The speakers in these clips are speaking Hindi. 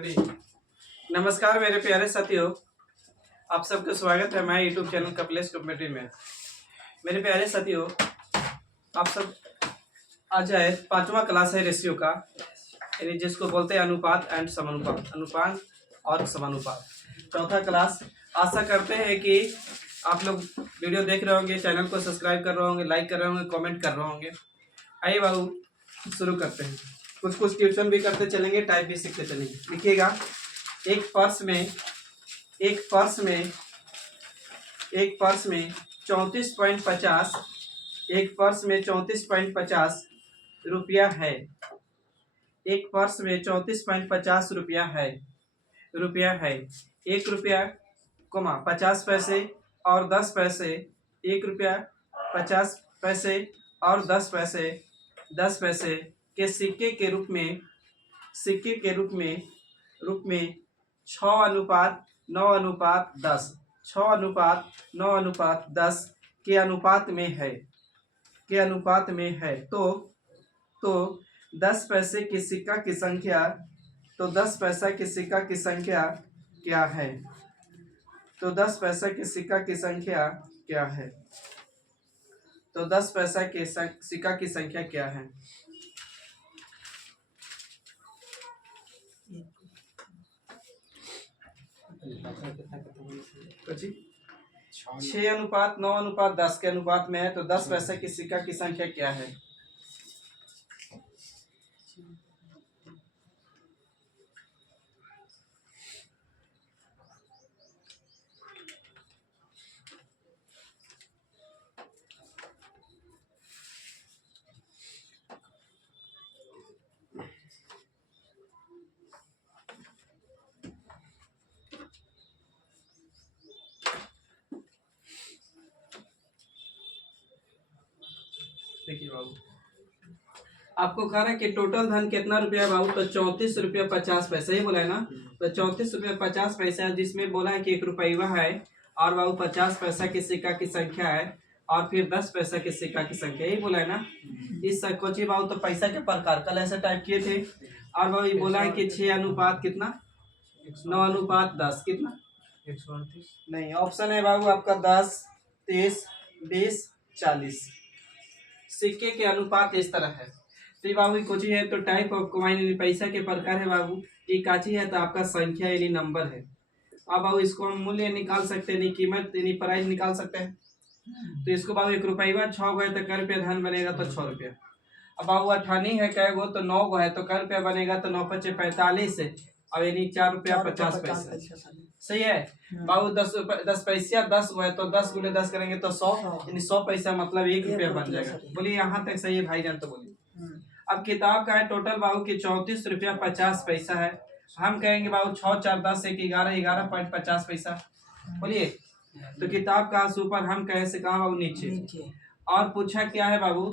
रेडी। नमस्कार मेरे प्यारे साथियों, आप सबका स्वागत है मैं यूट्यूब चैनल कपिलेश कॉमेडी में। मेरे प्यारे साथियों, आप सब आज है 5वां क्लास है रेशियो का, यानी जिसको बोलते हैं अनुपात एंड समानुपात, अनुपात और समानुपात। चौथा क्लास। आशा करते हैं कि आप लोग वीडियो देख रहे होंगे, चैनल को सब्सक्राइब कर रहे होंगे, लाइक कर रहे होंगे, कमेंट कर रहे होंगे। आइए बाबू शुरू करते हैं। कुछ कुछ ट्यूशन भी करते चलेंगे, टाइप भी सीखते चलेंगे। लिखिएगा, एक पर्स में 34.50 एक पर्स में 34.50 रुपया है। एक पर्स में 34.50 रुपया है। 1 रुपया, 50 पैसे और 10 पैसे। 1 रुपया 50 पैसे और 10 पैसे। 10 पैसे के सिक्के के रूप में 6:9:10 6:9:10 के अनुपात में है। तो 10 पैसे के सिक्का की संख्या, 10 पैसा के सिक्का की संख्या क्या है? तो 10 पैसा के सिक्का की संख्या क्या है? तो 10 पैसा के सिक्का की संख्या क्या है? 6:9:10 के अनुपात में है। तो 10 पैसे के सिक्का की संख्या क्या है? देखिए बाबू, आपको कह रहा है कि टोटल धन कितना रुपया है बाबू? तो 34.50 ही बोला है ना। तो 34.50 है, जिसमें बोला है कि 1 रुपया है और बाबू 50 पैसा के सिक्का की संख्या है और फिर 10 पैसा के सिक्का की संख्या, यही बोला है ना। इस कोची बाबू तो पैसा के प्रकार कल ऐसे टाइप किए थे। और बाबू ये बोला है कि 6 अनुपात कितना, 9:10 कितना 138 नहीं। ऑप्शन है बाबू आपका 10, 30, 20, 40। सिक्के के अनुपात इस तरह है। तो बाबू कोची है तो टाइप ऑफ कॉइन यानी पैसा के प्रकार है बाबू। ये काची है तो आपका संख्या यानी नंबर है। अब बाबू इसको हम मूल्य निकाल सकते हैं, कीमत यानी प्राइस निकाल सकते हैं। तो इसको बाबू 1 रुपया 6 गो है तो कै रुपया धन बनेगा? तो 6 रुपया। अब बाबू 98 है कै गो? तो 9 गो है तो कै रुपया बनेगा? तो 9 × 5 = 45 है। अब यानी 4 रुपया 50 पैसा। सही है बाबू। 10 पैसा 10 गो है तो 10 × 10 करेंगे तो 100, यानी 100 पैसा मतलब 1 रुपया बन जाएगा। बोलिए यहाँ तक सही है भाईजान? तो बोलिए। अब किताब का है टोटल बाबू की 34.50 है। हम कहेंगे बाबू 6 4 10 1 11 11.50 पैसा। बोलिए। तो किताब का ऊपर, हम कहें से कहाँ बाबू? नीचे। और पूछा क्या है बाबू?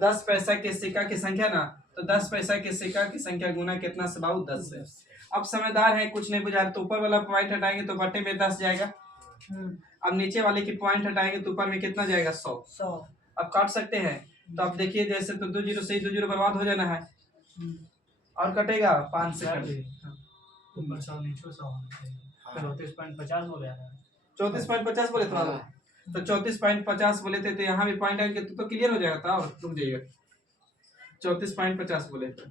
10 पैसा के सिक्का की संख्या ना। तो 10 पैसा के सिक्का की संख्या गुना कितना से बाबू? 10 से। अब समझदार है, कुछ नहीं बुझा तो ऊपर वाला पॉइंट हटाएंगे तो बटे में 10 जाएगा। अब नीचे वाले की पॉइंट हटाएंगे तो ऊपर में कितना जाएगा? 100। अब काट सकते हैं। तो अब देखिए, जैसे तो 2 0 से 2 0 बर्बाद हो जाना है और कटेगा 5 से। 34.50 बोले तो 34.50 बोले थे तो यहाँ भी पॉइंट आएंगे तो क्लियर हो जाएगा था। और रुक जाइएगा, 34.50 बोले तो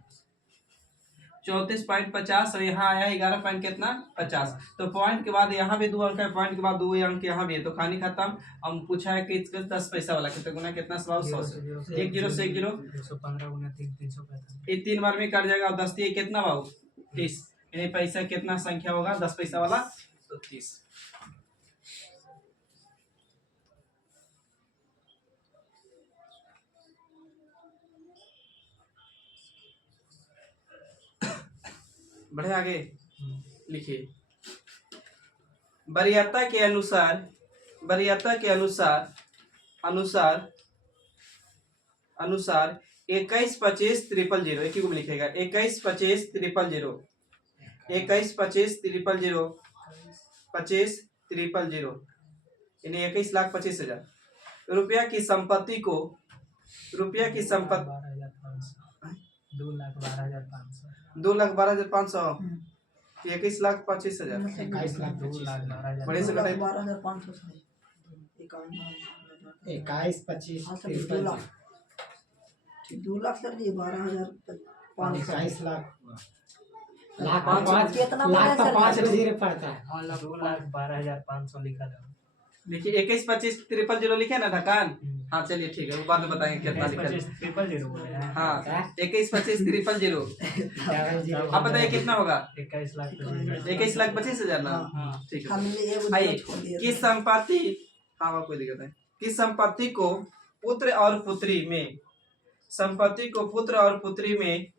34.50 और यहाँ आया 11.50। तो पॉइंट के बाद यहाँ भी 2 अंक है, पॉइंट के बाद 2 अंक यहाँ भी है। तो कहानी खत्म। हम पूछा है कि 10 पैसा वाला कितना गुना कितना सवाल? 100 से। 1 0 से 1 0 115 × 3 365। ये 3 बार में कट जाएगा। और 10 3 कितना बाबू? 30। यानी पैसा कितना संख्या होगा 10 पैसा वाला? तो 30। बढ़े आगे। लिखिए, वरीयता के अनुसार 21 25 000 एक ही को लिखेगा। 21 25 000 21 25 000 25 000 यानी 21,25,000 रुपया की संपत्ति को 2,12,500 21,25,000। 21,25,000 बड़े से बताइए। 12,500 21, 25, हाँ सर, 2 लाख 2 लाख सर जी, 12,500 21 लाख लाख लाख पाँच कितना लाख पड़ा का सर? 5 जीरो पड़ता है। 2,12,500 लिखा था। देखिए 21,25,000 लिखे ना ढकान। हाँ चलिए ठीक है, वो बाद में बताएंगे कितना लिखा है। 21,25,000 बोले हैं। हाँ 21,25,000। आप बताइए कितना होगा? 21,25,000 ना। हाँ। ठीक है हमने ये आइए, छोड़ दिया किस संपत्ति, हाँ कोई दिक्कत नहीं, किस संपत्ति को पुत्र और पुत्री में, संपत्ति को पुत्र और पुत्री में,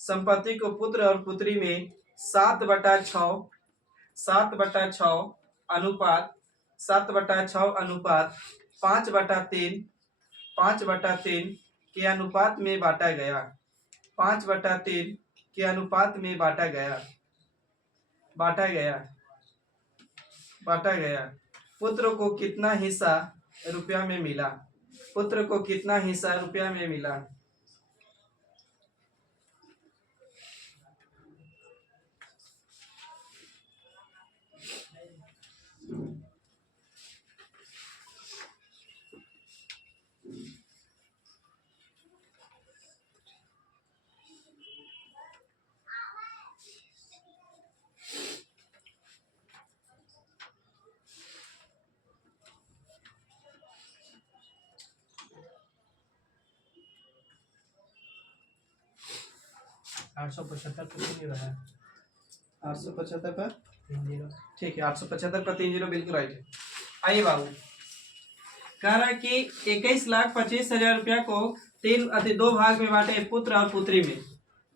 संपत्ति को पुत्र और पुत्री में 7/6 अनुपात 7/6 अनुपात 5/3 के अनुपात में बांटा गया। 5/3 के अनुपात में बांटा गया। पुत्र को कितना हिस्सा रुपया में मिला? पुत्र को कितना हिस्सा रुपया में मिला? आठ सौ 75 तो नहीं रहा है। 875 पर 30। ठीक है, 875 पर 30 बिल्कुल राइट है। आइए बाबू, कह रहा है कि 21,25,000 रुपया को दो भाग में बांटे, पुत्र और पुत्री में।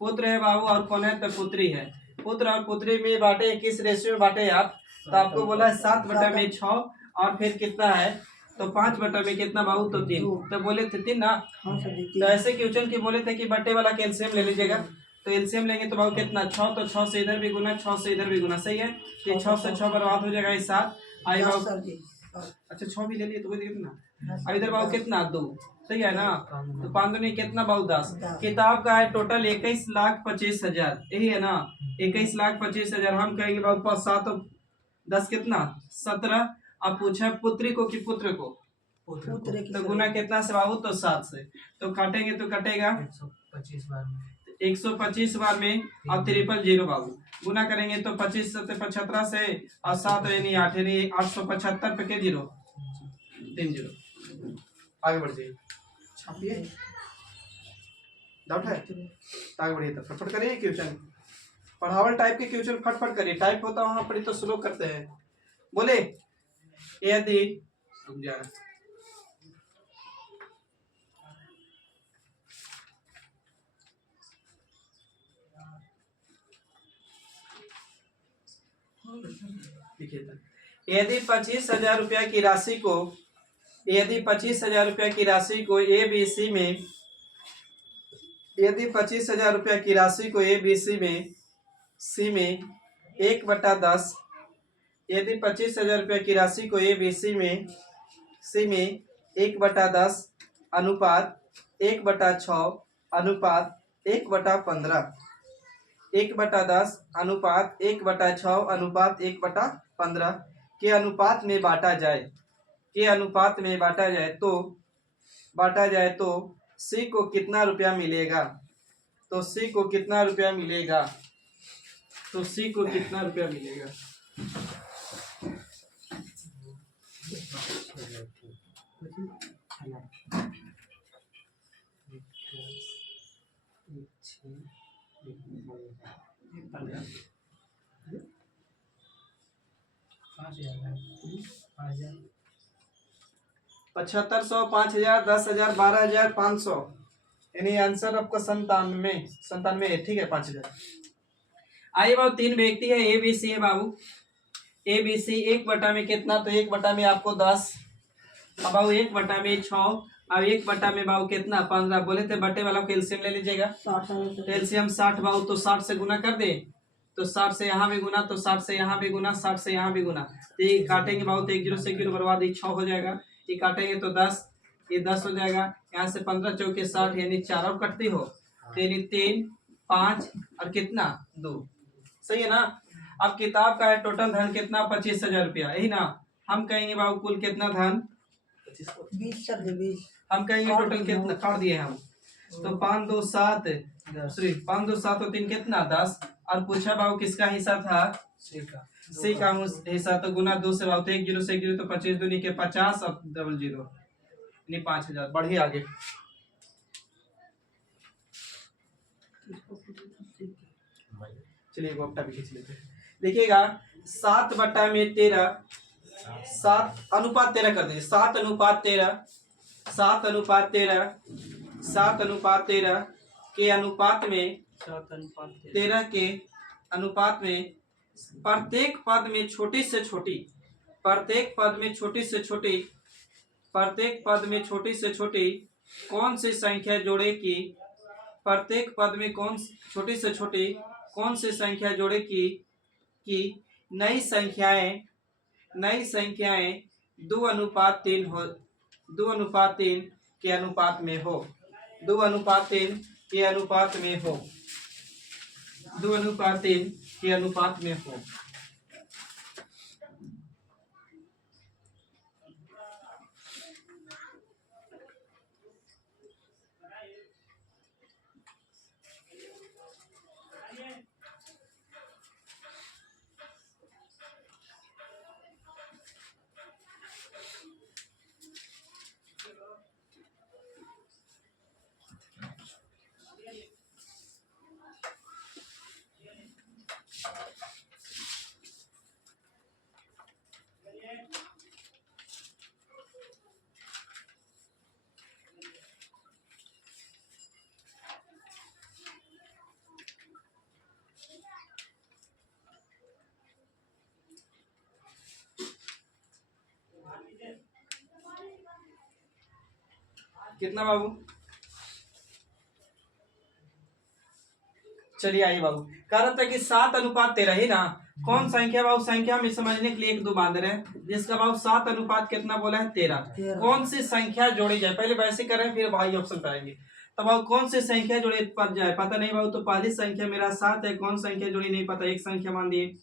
पुत्र है बाबू और कौन है? तो पुत्री है। पुत्र और पुत्री में बांटे, किस रेशियो में बांटे आप? तो आपको बोला है 7/6 और फिर कितना है? तो 5/में कितना बाबू? तो 3। तो बोले थे 3 ना। हाँ सर जी, तो ऐसे क्वेश्चन की बोले थे कि बट्टे वाला कैल्शियम ले लीजिएगा। तो एलसीएम लेंगे तो बाबू कितना? 6, तो 6 से इधर भी गुना, 6 से इधर भी गुना, सही है। ये 6 से 6 बर्बाद हो जाएगा, 7 आई बाबू। सर जी। अच्छा 6 भी ले लिए तो कोई दिक्कत ना। अब इधर बाबू कितना? 2, सही है ना। तो 5 दूनी कितना बाबू? 10। किताब का है टोटल 21,25,000, यही है ना। 21,25,000 हम कहेंगे बाबू 7 10 कितना? 17। अब पूछा पुत्री को कि पुत्र को, पुत्र की तो गुना कितना से बाबू? तो 7 से। तो काटेंगे तो कटेगा 125 बार में 125 बार में और 000 बाबू। गुना करेंगे तो 25 7 75 से और 7 यानी 8 यानी 875 पे के 0 3 0। आगे बढ़ जाइए, छापिए, डाउट है तो आगे बढ़िए। तो फटफट करिए क्वेश्चन, पढ़ावल टाइप के क्वेश्चन फटफट करिए। टाइप होता वहां पर तो स्लो करते हैं। बोले यदि, रुक जा, यदि 25,000 रुपया की राशि को, यदि 25,000 रुपया की राशि को ए बी सी में, यदि 25,000 रुपया की राशि को ए बी सी में 1/10, यदि 25,000 रुपया की राशि को ए बी सी में 1/10 अनुपात 1/6 अनुपात 1/15, 1/10 अनुपात 1/6 अनुपात 1/15 के अनुपात में बांटा जाए, के अनुपात में बांटा जाए तो सी को कितना रुपया मिलेगा? तो सी को कितना रुपया मिलेगा? तो सी को कितना रुपया मिलेगा? पाँच हजार 7500, 5,000, 10,000, 12,500, यानी आंसर आपका 97 है। ठीक है 5,000। आइए बाबू, 3 व्यक्ति है, ए बी सी है बाबू। ए बी सी 1/में कितना? तो 1/में आपको 10। अब बाबू 1/में 6, अब 1/में बाबू कितना? 15। बोले थे बट्टे वाला को एलसीएम ले लीजिएगा। तो एलसीएम 60 बाबू, तो 60 से गुना कर दे, तो 60 से यहाँ भी गुना, तो 60 से यहाँ भी गुना, 60 से यहाँ भी गुना। तो ये काटेंगे बाबू तो 1 0 से 1 0 बर्बाद, 6 हो जाएगा। ये काटेंगे तो 10, ये 10 हो जाएगा। यहाँ से 15 चौके 60, यानी 4 और कटती हो, तो यानी 3 5 और कितना? 2। सही है ना। अब किताब का है टोटल धन कितना 25,000 रुपया, यही ना। हम कहेंगे बाबू कुल कितना धन 20 सर दे 20 हम कहेंगे काट टोटल दिया। कितना काट दिए हम। तो 5 2 7 सॉरी 5 2 7 और 3 कितना 10। और पूछा बाबू किसका हिस्सा था सी का सी का हिस्सा, तो गुना 2 से बाबू तो 1 0 से 1 0 तो 25 दूनी के 50 और डबल 0 यानी 5,000। बढ़िए आगे चलिए गोप्टा भी खींच लेते हैं। देखिएगा 7/13 7 अनुपात 13 कर दीजिए। 7/13 7/13 7/13 के अनुपात में 13 के अनुपात में प्रत्येक पद में छोटी से छोटी प्रत्येक पद में छोटी से छोटी प्रत्येक पद में छोटी से छोटी कौन सी संख्या जोड़े कि प्रत्येक पद में छोटी से छोटी कौन सी संख्या जोड़े कि नई संख्याएं 2:3 हो 2:3 के अनुपात में हो 2:3 के अनुपात में हो 2:3 के अनुपात में हो। कितना बाबू? चलिए आइए बाबू, कह रहा था कि 7:13 ही ना। कौन संख्या बाबू? संख्या में समझने के लिए एक दो बांध रहे हैं, जिसका बाबू 7 अनुपात कितना बोला है 13। कौन सी संख्या जोड़ी जाए, पहले वैसे करें फिर भाई ऑप्शन पे आएंगे। तो बाबू कौन सी संख्या जोड़े पद जाए, पता नहीं बाबू। तो पहली संख्या मेरा 7 है, कौन संख्या जोड़ी नहीं पता, एक संख्या मान दिए।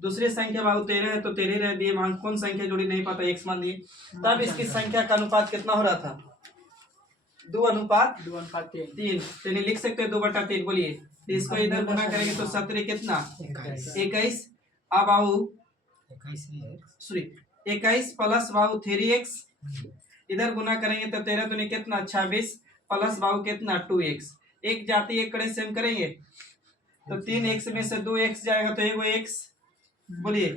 दूसरी संख्या बाबू 13 है तो 13 रह दिए, वहां कौन संख्या जोड़ी नहीं पता, एक मान दिए। तब इसकी संख्या का अनुपात कितना हो रहा था? 2:3। तो नहीं लिख सकते 2/3, बोलिए। तो इसको इधर गुना करेंगे तो 17 कितना 21। अब आओ सॉरी 21 प्लस बाबू 3x इधर गुना करेंगे तो 13 तो नहीं कितना 26 प्लस बाबू कितना 2x। एक जाती एक कड़े से हम करेंगे तो 3x में से 2x जाएगा तो एगो x, बोलिए।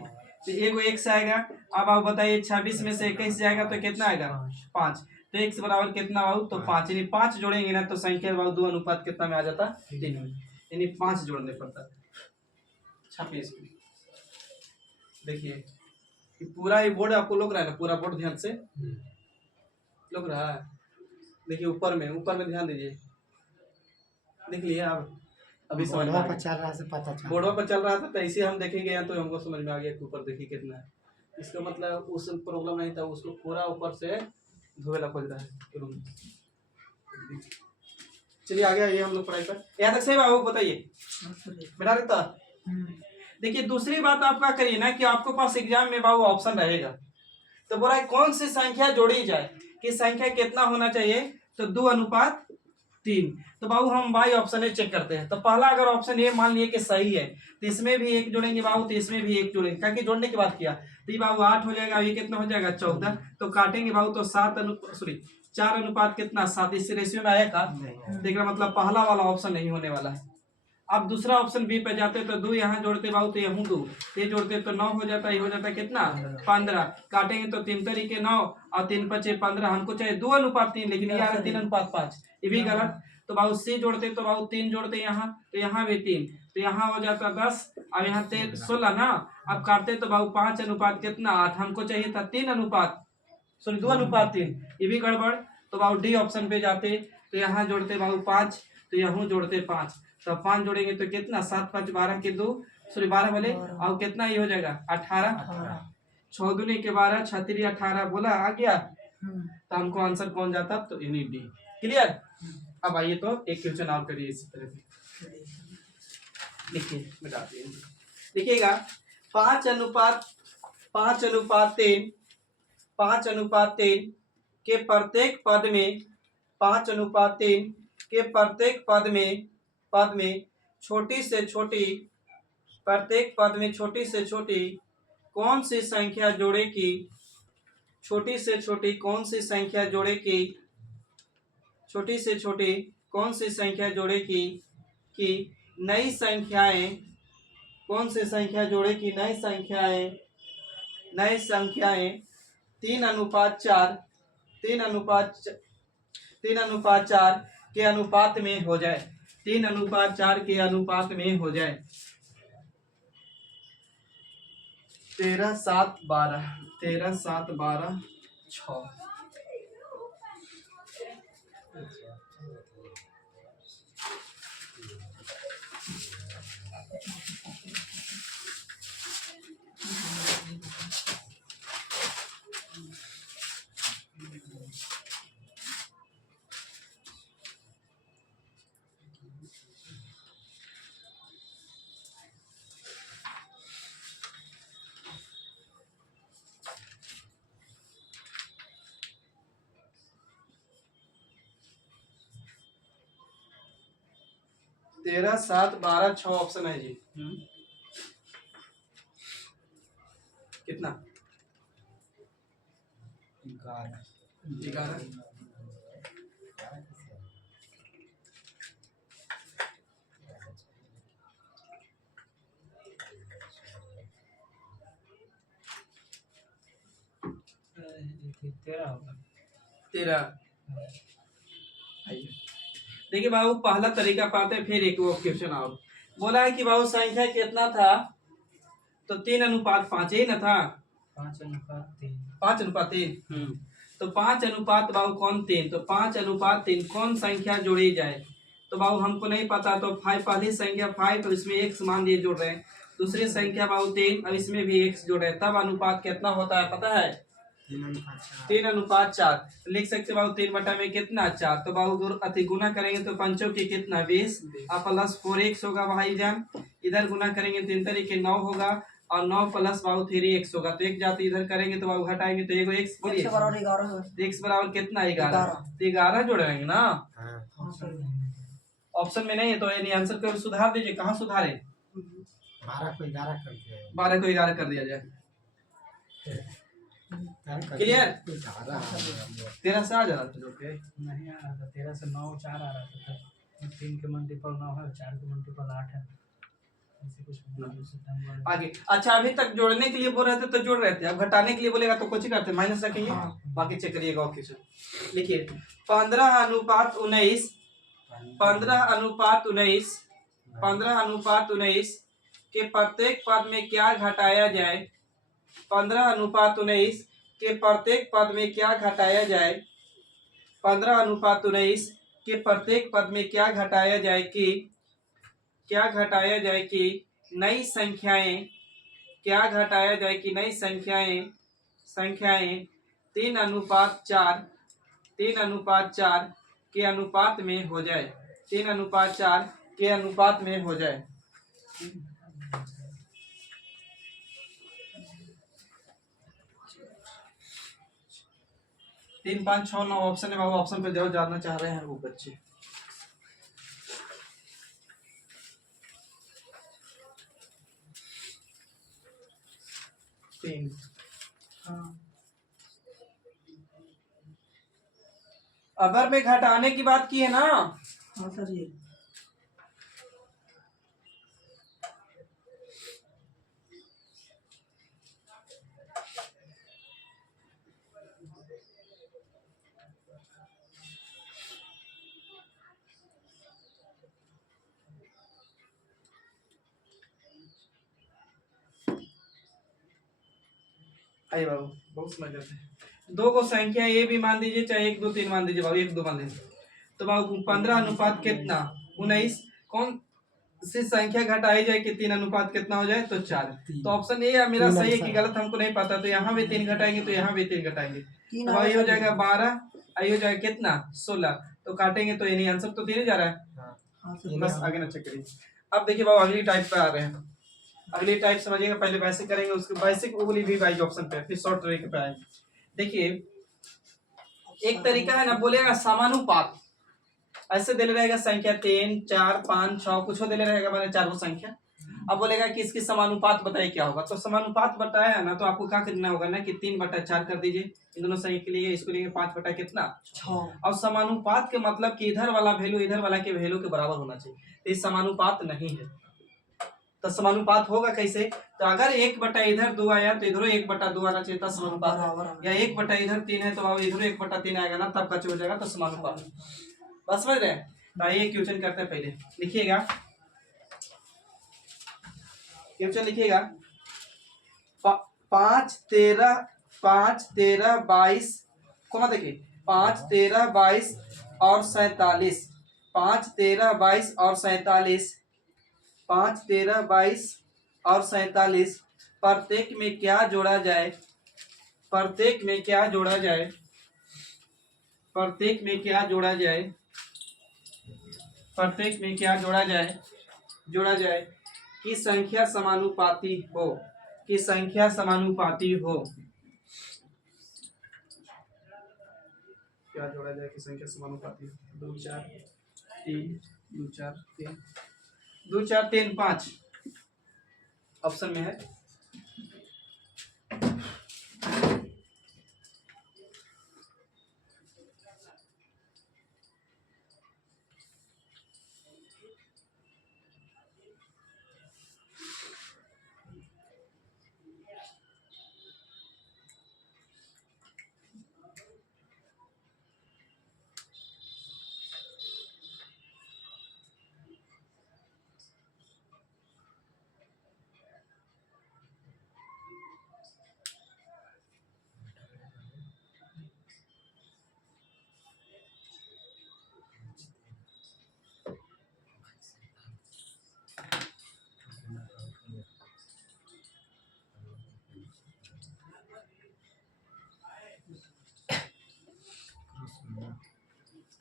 तो एगो x आएगा। अब आप बताइए 26 में से 21 जाएगा तो कितना आएगा 5। तो x बराबर कितना बाबू? तो 5। यानी 5 जोड़ेंगे ना तो संख्या बाबू 2 अनुपात कितना में आ जाता 3 में, यानी 5 जोड़ने पड़ता। छापिए इसको, देखिए कि पूरा ये बोर्ड आपको लग रहा है ना, पूरा बोर्ड ध्यान से लग रहा है। देखिए ऊपर में ध्यान दीजिए, देख लिए आप। अभी बोर्डवा पर चल रहा से पता चल बोर्डवा पर चल रहा था तो ऐसे हम देखेंगे या तो हमको समझ में आ गया कि ऊपर देखिए कितना है। इसका मतलब उस प्रॉब्लम नहीं था, उसको पूरा ऊपर से धोएला खोज रहा है रूम। चलिए आगे आइए हम लोग पढ़ाई पर। यहाँ तक सही बाबू बताइए बेटा रहता। देखिए दूसरी बात आप क्या करिए ना कि आपके पास एग्जाम में बाबू ऑप्शन रहेगा, तो बोला है कौन सी संख्या जोड़ी जाए कि संख्या कितना होना चाहिए, तो 2:3। तो बाबू हम बाई ऑप्शन चेक करते हैं। तो पहला अगर ऑप्शन ये मान लिए कि सही है तो इसमें भी एक जोड़ेंगे बाबू, तो इसमें भी एक जोड़ेंगे। क्या कि जोड़ने की बात किया तो ये बाबू 8 हो जाएगा, ये कितना हो जाएगा 14। तो काटेंगे बाबू तो 4 अनुपात कितना 7। इस रेशियो में आएगा। देखना मतलब पहला वाला ऑप्शन नहीं होने वाला है। अब दूसरा ऑप्शन बी पे जाते तो 2 यहाँ जोड़ते बाबू तो यहाँ 2, ये जोड़ते तो 9 हो जाता, ये हो जाता कितना 15। काटेंगे तो 3 तरीके 9 और 3 5 15। हमको चाहिए 2:3 लेकिन ये आ रहा है 3:5, ये भी गलत। तो बाबू सी जोड़ते तो बाबू 3 जोड़ते यहाँ, तो यहाँ भी 3, तो यहाँ हो जाता 10 और यहाँ 16 ना। अब काटते तो बाबू 5 अनुपात कितना 8। हमको चाहिए था 2:3, ये भी गड़बड़। तो बाबू डी ऑप्शन पे जाते तो यहाँ जोड़ते बाबू 5, तो यहाँ जोड़ते 5। तो 5 जोड़ेंगे तो कितना 7 5 12 के 2 12 वाले और कितना ये हो जाएगा 18। 6 दूनी के 12 6 3 18 बोला आ गया। तो हमको आंसर कौन जाता? तो इन्हीं डी। क्लियर? अब आइए तो एक क्वेश्चन और करिए इसी तरह से। लिखिए मिटा दिए। लिखिएगा 5:3 5:3 के प्रत्येक पद में 5:3 के प्रत्येक पद में छोटी से छोटी प्रत्येक पद में छोटी से छोटी कौन सी संख्या जोड़ेगी, छोटी से छोटी कौन सी संख्या जोड़ेगी, छोटी से छोटी कौन सी संख्या जोड़ेगी कि नई संख्याएं, कौन सी संख्या जोड़ेगी नई संख्याएं 3:4 3:4 के अनुपात में हो जाए, 3:4 के अनुपात में हो जाए। 13 7 12 13 7 12 6 13 7 12 6 ऑप्शन है जी। कितना 11 13 होगा। 13। देखिए बाबू पहला तरीका पाते हैं, फिर एक वो क्वेश्चन और बोला है कि बाबू संख्या कितना था, तो 3:5 ही ना था, 5:3। 5:3। तो 5:3 बाबू कौन 3, तो 5:3 कौन संख्या जोड़ी जाए, तो बाबू हमको नहीं पता, तो 5 पहली संख्या 5 तो इसमें x मान दिए जोड़ रहे हैं, दूसरी संख्या बाबू 3 अब इसमें भी x जोड़ रहे हैं, तब अनुपात कितना होता है पता है 3:4। लिख सकते बाबू 3 बटा में कितना 4, तो बाबू अति गुना करेंगे तो पंचों की कितना 20 और प्लस 4x होगा भाईजान, इधर गुना करेंगे 3 तरीके 9 होगा और 9 प्लस बाबू 3x होगा, तो एक जाति इधर करेंगे तो बाबू घटाएंगे तो एगो x बोलिए, x बराबर कितना 11, तो 11 जोड़ेंगे ना, ऑप्शन में नहीं है तो यानी आंसर को सुधार दीजिए, कहाँ सुधारे 12 को 11 कर दिया जाए। क्लियर 13 से आ जा रहा था जो के नहीं आ रहा था, 13 से 9 4 आ रहा था, 3 के मल्टीपल 9 है, 4 के मल्टीपल 8 है, ऐसे कुछ आगे। अच्छा अभी तक जोड़ने के लिए बोल रहे थे तो जोड़ रहे थे, अब घटाने के लिए बोलेगा तो कुछ ही करते माइनस रखेंगे। बाकी चेक करिएगा और क्वेश्चन लिखिए 15:19 15:19 के प्रत्येक पद में क्या घटाया जाए, 15:19 के प्रत्येक पद में क्या घटाया जाए, 15:19 के प्रत्येक पद में क्या घटाया जाए कि क्या घटाया जाए कि नई संख्याएं, क्या घटाया जाए कि नई संख्याएं 3:4 के अनुपात में हो जाए, 3:4 के अनुपात में हो जाए। 3 5 6 9 ऑप्शन है बाबू, ऑप्शन पे जरूर जानना चाह रहे हैं वो बच्चे। अगर में घटाने की बात की है ना, हाँ सर जी। आइए बाबू बहुत समझ जाते हैं, दो को संख्या ये भी मान दीजिए चाहे 1 2 3 मान दीजिए बाबू, 1 2 मान दीजिए, तो बाबू 15 अनुपात कितना 19 कौन सी संख्या घटाई जाए कि 3 अनुपात कितना हो जाए, तो 4। तो ऑप्शन ए मेरा सही है कि गलत हमको नहीं पता, तो यहाँ भी 3 घटाएंगे तो यहाँ भी 3 घटाएंगे, तो भाई हो जाएगा 12, आई हो जाएगा कितना 16, तो काटेंगे तो यानी आंसर तो 3 ही जा रहा है। बस आगे ना चेक करिए अब देखिए बाबू अगली टाइप पे आ रहे हैं। अगली टाइप समझिएगा, पहले बेसिक करेंगे, उसके बेसिक उगली भी वाइज ऑप्शन पे, फिर शॉर्ट ट्रिक पे आएंगे। देखिए एक तरीका है ना, बोलेगा समानुपात, ऐसे दे रहेगा संख्या 3 4 5 6 कुछ दे रहेगा, मैंने 4 संख्या। अब बोलेगा कि इसकी समानुपात बताइए क्या होगा, तो समानुपात बताया है ना, तो आपको क्या करना होगा ना कि 3/4 कर दीजिए इन दोनों संख्या के लिए, इसको लेंगे 5 बटा कितना 6। और समानुपात के मतलब कि इधर वाला वैल्यू इधर वाला के वैल्यू के बराबर होना चाहिए, तो ये समानुपात नहीं है। तो समानुपात होगा कैसे, तो अगर 1/, इधर 2 आया तो इधर 1/2 आना चाहिए, तब समानुपात, या 1/, इधर 3 है तो इधर 1/3 आएगा ना, तब कच हो जाएगा, तो समानुपात। बस समझ रहे हैं। तो आइए क्वेश्चन करते हैं, पहले लिखिएगा क्वेश्चन, लिखिएगा 5 13 22 को देखिए 5 13 22 और 47, 5 13 22 और 47, 5 13 22 और 47, प्रत्येक में क्या जोड़ा जाए, प्रत्येक में क्या जोड़ा जाए, प्रत्येक में क्या जोड़ा जाए, प्रत्येक में क्या जोड़ा जाए, जोड़ा जाए कि संख्या समानुपाती हो, कि संख्या समानुपाती हो, क्या जोड़ा जाए कि संख्या समानुपाती हो। 2 4 3 2 4 3 2 4 3 5 ऑप्शन में है।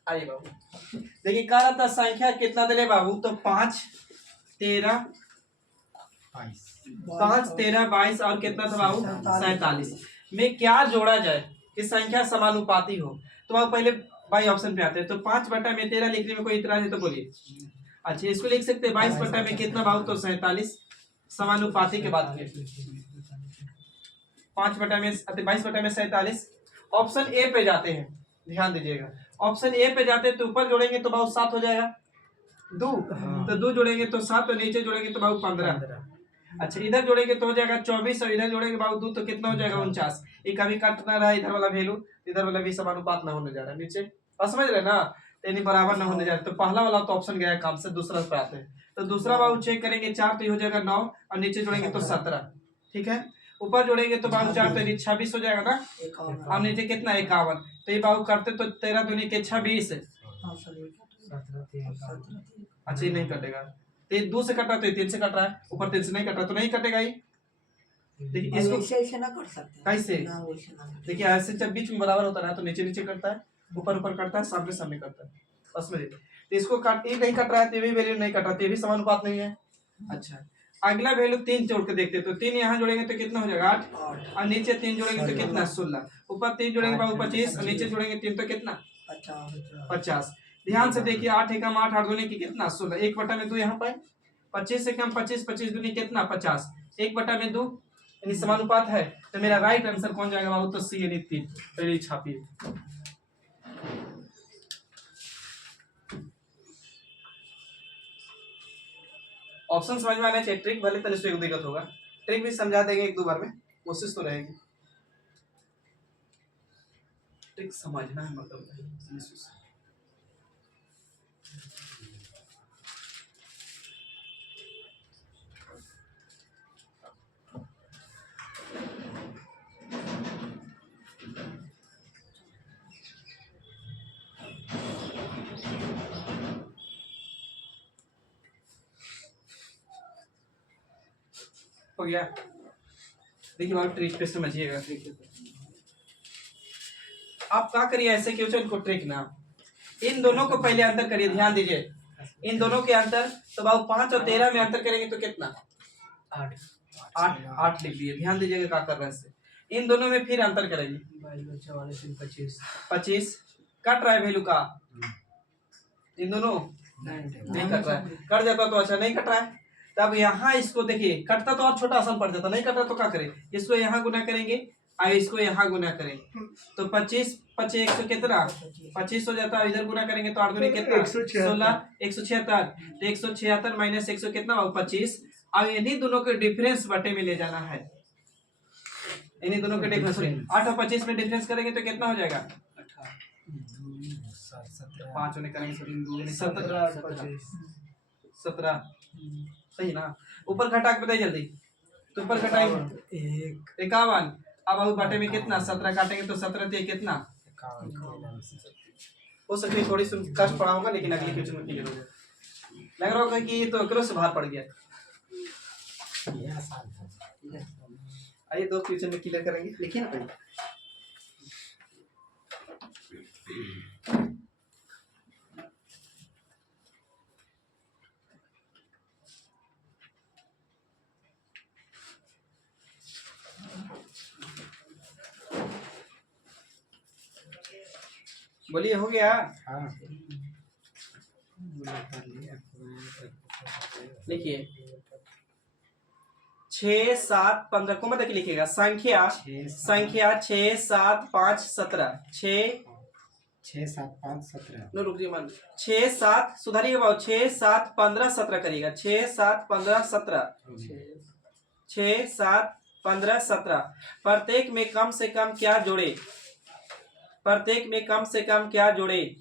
आइए बाबू, देखिए कह रहा था संख्या कितना दे बाबू, तो 5 13 22 और कितना था बाबू 47 में क्या जोड़ा जाए कि संख्या समानुपाती हो। तो आप पहले बाई ऑप्शन पे आते हैं, तो 5/13 लिखने में कोई इतराज है तो बोलिए। अच्छा इसको लिख सकते हैं 22 में कितना बाबू, तो 47, समानुपाती के बाद 22/47। ऑप्शन ए पे जाते हैं, ध्यान दीजिएगा, ऑप्शन ए पे जाते हैं तो ऊपर जोड़ेंगे तो बाबू 7 हो जाएगा, 2 तो 2 जोड़ेंगे तो 7, तो नीचे जोड़ेंगे तो बाबू 15। अच्छा इधर जोड़ेंगे तो हो जाएगा 24, और इधर जोड़ेंगे बाबू 2 तो कितना हो जाएगा 49। ये कभी काटना रहा इधर वाला वैल्यू, इधर वाला भी समानुपात ना होने जा रहा है नीचे, और समझ रहे ना, यानी बराबर ना होने जा रहा है। तो पहला वाला तो ऑप्शन गया काम से, दूसरा पे आते हैं, तो दूसरा बाबू चेक करेंगे 4 तो ये हो जाएगा 9, और नीचे जोड़ेंगे तो 17, ठीक है। ऊपर जोड़ेंगे तो बाबू 4 तो 26 हो जाएगा ना, और नीचे कितना 51, तो ये बाबू करते तो 13 दूनी के 26। अच्छा ये नहीं कटेगा, तो ये 2 से कट रहा है तो ये 3 से कट रहा है, ऊपर 3 से नहीं कट रहा तो नहीं कटेगा ये। देखिए इसको ऐसे ना कर सकते कैसे, ना, वैसे ना। देखिए ऐसे जब बीच में बराबर होता है तो नीचे नीचे करता है, ऊपर ऊपर करता है, सामने सामने करता है, बस में। तो इसको काट, ये नहीं कट रहा है तो ये भी वैल्यू नहीं कट रहा, तो ये भी समानुपात नहीं है। अच्छा अगला वैल्यू 3 जोड़ के देखते हैं, तो 3 यहाँ जोड़ेंगे तो कितना हो जाएगा 8, और नीचे 3 जोड़ेंगे तो कितना 16, ऊपर 3 जोड़ेंगे बाबू 25, और नीचे जोड़ेंगे 3 तो कितना 50। ध्यान से देखिए 8 एकम 8, 8 दूनी की कितना 16, 1/2 यहाँ पर 25 से कम 25, 25 दूनी कितना 50, 1/2 यानी समानुपात है। तो मेरा राइट आंसर कौन जाएगा बाबू, तो सी यानी 3। पहले छापिए। ऑप्शन समझ में आना चाहिए, ट्रिक भले तनिक से दिक्कत होगा, ट्रिक भी समझा देंगे 1-2 बार में, कोशिश तो रहेगी, ट्रिक समझना है मतलब। हो गया, देखिए बाबू ट्रिक पे समझिएगा। आप क्या करिए, ऐसे क्वेश्चन को ट्रिक ना, इन दोनों को पहले अंतर करिए, ध्यान दीजिए, इन दोनों के अंतर, तो बाबू 5 और 13 में अंतर करेंगे तो कितना? 8 8 8 लिख दिए। ध्यान दीजिएगा क्या कर रहे हैं इससे। इन दोनों में फिर अंतर करेंगे। 44 25 25 कट रहा है वैल्यू का, इन दोनों नहीं कट रहा है। कट जाता तो अच्छा, नहीं कट रहा है। तब यहाँ इसको देखिए, कटता तो और छोटा आसान पड़ जाता, नहीं कट रहा तो क्या करें? इसको यहाँ गुना करेंगे और इसको यहाँ गुना करेंगे तो 25 25 100 कितना 25 हो जाता है। इधर गुना करेंगे तो 8 दूनी कितना 16 176। तो 176 माइनस 100 कितना होगा 25। अब इन्हीं दोनों के डिफरेंस बटे में ले जाना है। इन्हीं दोनों के डिफरेंस 8 और 25 में डिफरेंस करेंगे तो कितना हो जाएगा 5 होने करेंगे 17 सही ना। ऊपर घटा के बताइए जल्दी, तो ऊपर घटाएंगे 51। अब अब बटे में कितना 17 काटेंगे तो 17 ते कितना हो सकती है थोड़ी सी कष्ट पड़ा होगा, लेकिन अगले क्वेश्चन में क्लियर हो जाएगा। लग रहा होगा कि ये तो करो से बाहर पड़ गया। आइए 2 क्वेश्चन में क्लियर करेंगे, लिखिए ना पहले। बोलिए हो गया। लिखिए 6 7 15 को मतलब लिखिएगा संख्या 6 7 5 17 6 7 5 17 नो रुकिए मान 6 7 सुधारिएगा बाबू 6 7 15 17 करिएगा 6 7 15 17 6 7 15 17। प्रत्येक में कम से कम क्या जोड़े? प्रत्येक में कम से कम क्या जोड़े?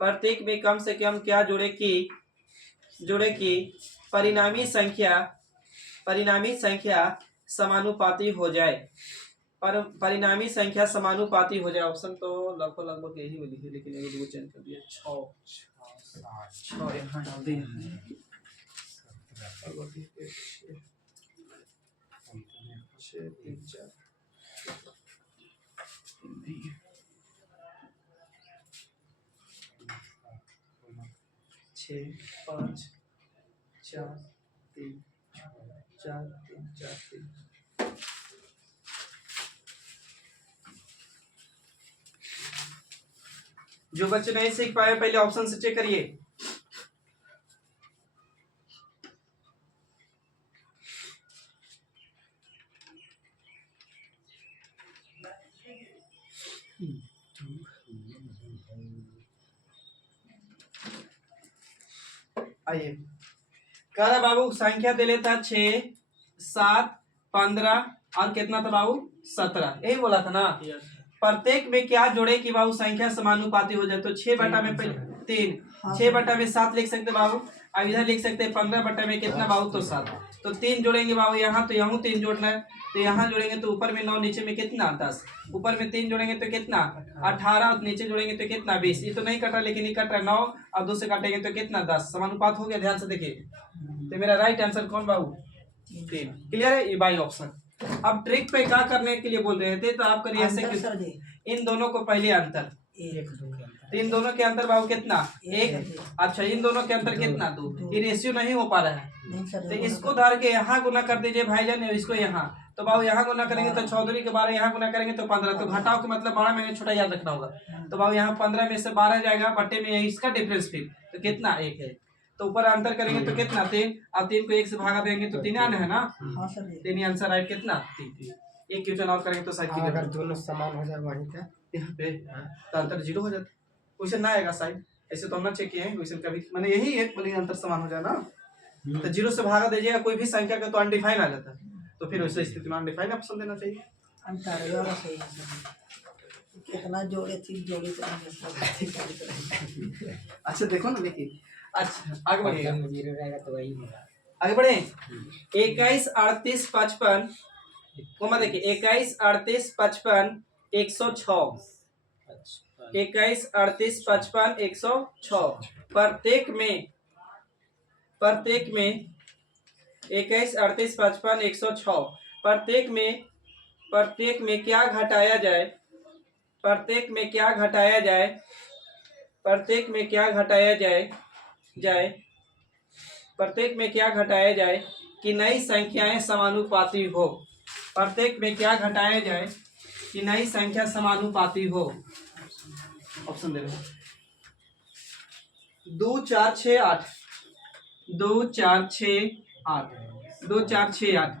प्रत्येक में कम से कम क्या जोड़े कि परिणामी संख्या समानुपाती हो जाए। परिणामी संख्या समानुपाती हो जाए। ऑप्शन तो लगभग यही वाली है, लेकिन एक दो चेंज कर दिया। 6 यहाँ डाल दिए। 6 5 4 3 4 3 4 3। जो बच्चे नहीं सीख पाए पहले ऑप्शन से चेक करिए। आइए कह रहा बाबू संख्या दे लेता 6 7 15 और कितना था बाबू 17, यही बोला था ना। प्रत्येक में क्या जोड़े कि बाबू संख्या समानुपाती हो जाए? तो 6 बटा में 3, 6 बटा में 7 लिख सकते बाबू। अब इधर लिख सकते हैं 15 बटा में कितना बाबू तो 7। तो 3 जोड़ेंगे बाबू यहाँ, तो यहाँ 3 जोड़ना है। तो यहाँ जोड़ेंगे तो ऊपर में 9 नीचे में कितना 10। ऊपर में 3 जोड़ेंगे तो कितना 18 और नीचे जोड़ेंगे तो कितना 20। ये तो नहीं कट रहा लेकिन ये कट रहा है 9 और 2 से काटेंगे तो कितना 10। समानुपात हो गया। ध्यान से देखिए। तो मेरा राइट आंसर कौन बाबू 3। क्लियर है ये बाई ऑप्शन। अब ट्रिक पे क्या करने के लिए बोल रहे थे तो आप करिए ऐसे, इन दोनों को पहले अंतर, तो इन दोनों के अंतर बाबू कितना 1। अच्छा इन दोनों के अंतर कितना 2। ये रेशियो नहीं हो पा रहा है तो इसको धर के यहाँ गुना कर दीजिए भाईजान, इसको यहाँ। तो बाबू यहाँ गुना करेंगे तो 14 के 12, यहाँ गुना करेंगे तो 15। तो घटाओ के मतलब बड़ा मैंने छोटा याद रखना होगा। तो बाबू यहाँ 15 में से 12 जाएगा बट्टे में इसका डिफरेंस फिर तो कितना 1 है। तो ऊपर अंतर करेंगे तो कितना 3। अब 3 को 1 से भागा देंगे तो 3 आना है ना। 3 आंसर राइट कितना 3। एक क्वेश्चन और करेंगे तो शायद अगर दोनों समान हो जाए वहीं का यहाँ पे तो अंतर 0 हो जाता। क्वेश्चन ना आएगा शायद, ऐसे तो हम ना चेक किए हैं क्वेश्चन कभी, मैंने यही है बोले अंतर समान हो जाए ना। तो 0 से भागा दीजिएगा कोई भी संख्या का तो अनडिफाइन आ जाता है। तो फिर उस स्थिति में अनडिफाइन ऑप्शन देना चाहिए। अंतर वाला सही है। कितना जोड़े थी जोड़े तो अच्छा देखो ना देखिए। अच्छा आगे बढ़िए, जीरो रहेगा तो वही होगा। आगे बढ़े। 21 38 55 कोमा देखिए 21 38 55 106। 21 38 55 106। प्रत्येक में 21 38 55 106। प्रत्येक में क्या घटाया जाए? प्रत्येक में क्या घटाया जाए? प्रत्येक में क्या घटाया जाए? जाए, प्रत्येक में क्या घटाया जाए कि नई संख्याएं समानुपाती हो। प्रत्येक में क्या घटाया जाए कि नई संख्या समानुपाती हो। ऑप्शन दे रहे हैं 2 4 6 8, 2 4 6 8, 2 4 6 8,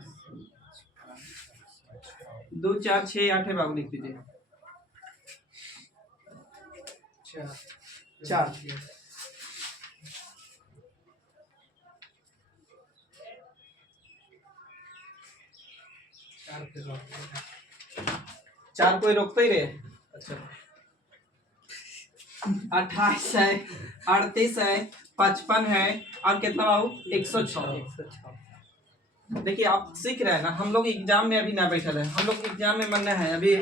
2 4 6 8 है बाबू, लिख दीजिए। 4 4 पे रोक 4 कोई रोकते ही रहे। अच्छा 28 है, 38 है, 55 है और कितना बाबू 106। 106। देखिए आप सीख रहे हैं ना, हम लोग एग्जाम में अभी ना बैठल है, हम लोग एग्जाम में मन है अभी